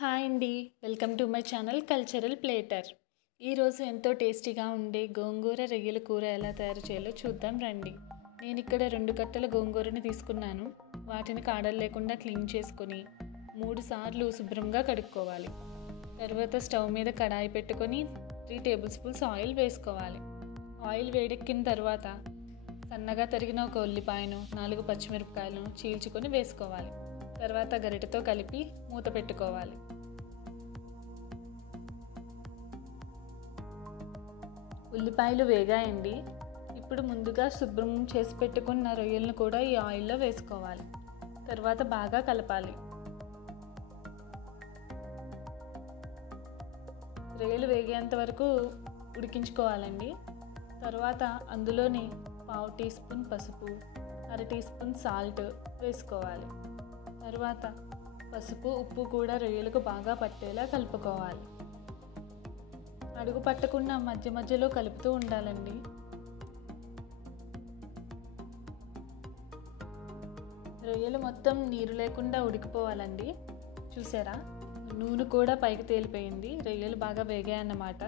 Hi అండి. Welcome to my channel Cultural Platter. ఈరోజు ఎంతో టేస్టీగా ఉండే గోంగూర రొయ్యల కూర ఎలా తయారు చేయాలో చూద్దాం రండి. నేను ఇక్కడ 2 కట్టల గోంగూరని తీసుకున్నాను. వాటిని కాడలు లేకుండా క్లీన్ చేసుకొని 3 సార్లు శుభ్రంగా కడుక్కోవాలి. తర్వాత స్టవ్ మీద కడాయి పెట్టుకొని 3 టేబుల్ స్పూన్స్ ఆయిల్ వేసుకోవాలి. ఆయిల్ వేడెక్కిన తర్వాత సన్నగా తరిగిన ఒక ఉల్లిపాయను 4 పచ్చిమిరపకాయలను చీల్చుకొని వేసుకోవాలి. తర్వాత గరిటెతో కలిపి మూత పెట్టుకోవాలి. ఉల్లిపాయలు వేగాయండి. ఇప్పుడు ముందుగా శుభ్రం చేసి పెట్టుకున్న రొయ్యలను కూడా ఈ ఆయిల్లో వేసుకోవాలి. తర్వాత బాగా కలపాలి. రొయ్యలు వేగేంత వరకు ఉడికించుకోవాలండి. తర్వాత అందులోని 1/2 టీ స్పూన్ పసుపు, 1/2 టీ స్పూన్ సాల్ట్ వేసుకోవాలి. తర్వాత పసుపు ఉప్పు కూడా రొయ్యలకు బాగా పట్టేలా కలుపుకోవాలి. అడుగు పట్టకుండా మధ్య మధ్యలో కలుపుతూ ఉండాలండి. రొయ్యలు మొత్తం నీరు లేకుండా ఉడికిపోవాలండి. చూసారా, నూనె కూడా పైకి తేలిపోయింది. రొయ్యలు బాగా వేగాయన్నమాట.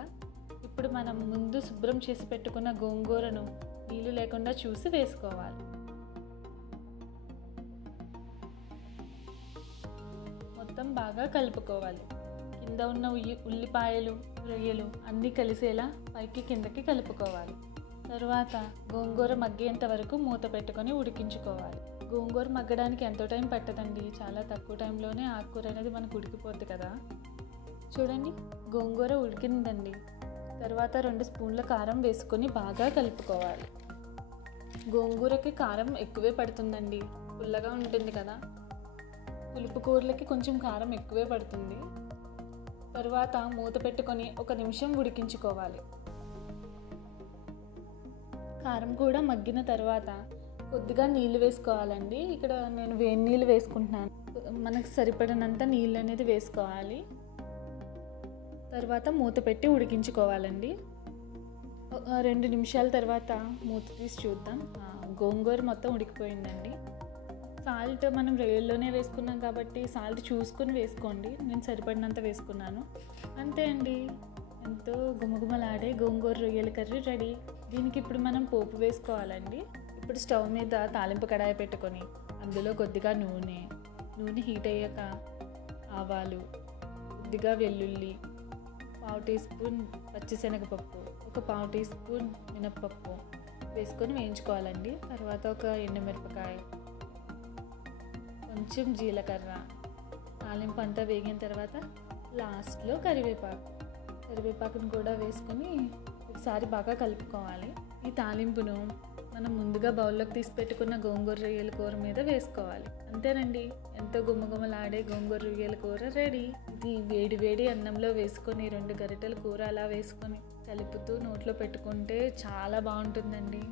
ఇప్పుడు మనం ముందు శుభ్రం చేసి పెట్టుకున్న గోంగూరను నీళ్ళు లేకుండా చూసి వేసుకోవాలి. మొత్తం బాగా కలుపుకోవాలి. కింద ఉన్న ఉల్లిపాయలు రొయ్యలు అన్నీ కలిసేలా పైకి కిందకి కలుపుకోవాలి. తర్వాత గోంగూర మగ్గేంత వరకు మూత పెట్టుకొని ఉడికించుకోవాలి. గోంగూర మగ్గడానికి ఎంతో టైం పట్టదండి. చాలా తక్కువ టైంలోనే ఆకుకూర అనేది మనకు ఉడికిపోద్ది కదా. చూడండి, గోంగూర ఉడికిందండి. తర్వాత 2 స్పూన్ల కారం వేసుకొని బాగా కలుపుకోవాలి. గోంగూరకి కారం ఎక్కువే పడుతుందండి. పుల్లగా ఉంటుంది కదా, పులుపు కూరలకి కొంచెం కారం ఎక్కువే పడుతుంది. తర్వాత మూత పెట్టుకొని 1 నిమిషం ఉడికించుకోవాలి. కారం కూడా మగ్గిన తర్వాత కొద్దిగా నీళ్ళు వేసుకోవాలండి. ఇక్కడ నేను వేడి నీళ్ళు వేసుకుంటున్నాను. మనకు సరిపడినంత నీళ్ళు అనేది వేసుకోవాలి. తర్వాత మూత పెట్టి ఉడికించుకోవాలండి. 2 నిమిషాల తర్వాత మూత తీసి చూద్దాం. గోంగూర మొత్తం ఉడికిపోయిందండి. సాల్ట్ మనం రొయ్యల్లోనే వేసుకున్నాం కాబట్టి సాల్ట్ చూసుకొని వేసుకోండి. నేను సరిపడినంత వేసుకున్నాను. అంతే అండి, ఎంతో గుమగుమలాడే గోంగూర రొయ్యల కర్రీ రెడీ. దీనికి ఇప్పుడు మనం పోపు వేసుకోవాలండి. ఇప్పుడు స్టవ్ మీద తాలింపు కడాయి పెట్టుకొని అందులో కొద్దిగా నూనె హీట్ అయ్యాక ఆవాలు, కొద్దిగా వెల్లుల్లి, 1/2 టీ స్పూన్ పచ్చిశనగపప్పు, 1/4 టీ స్పూన్ మినప్పప్పు వేసుకొని వేయించుకోవాలండి. తర్వాత ఒక ఎండుమిరపకాయ, కొంచెం జీలకర్ర, తాలింపు అంతా వేగిన తర్వాత లాస్ట్లో కరివేపాకును కూడా వేసుకొని ఒకసారి బాగా కలుపుకోవాలి. ఈ తాలింపును మనం ముందుగా బౌల్లోకి తీసి పెట్టుకున్న గోంగూర రొయ్యల కూర మీద వేసుకోవాలి. అంతేనండి, ఎంతో గుమ్మగుమ్మలాడే గోంగూర రొయ్యల కూర రెడీ. ఇది వేడి వేడి అన్నంలో వేసుకొని 2 గరిటెల కూర అలా వేసుకొని కలుపుతూ నోట్లో పెట్టుకుంటే చాలా బాగుంటుందండి.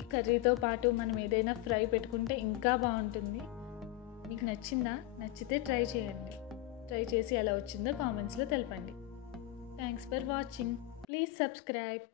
ఈ కర్రీతో పాటు మనం ఏదైనా ఫ్రై పెట్టుకుంటే ఇంకా బాగుంటుంది. మీకు నచ్చిందా? నచ్చితే ట్రై చేయండి. ట్రై చేసి ఎలా వచ్చిందో కామెంట్స్లో తెలపండి. Thanks for watching. Please subscribe.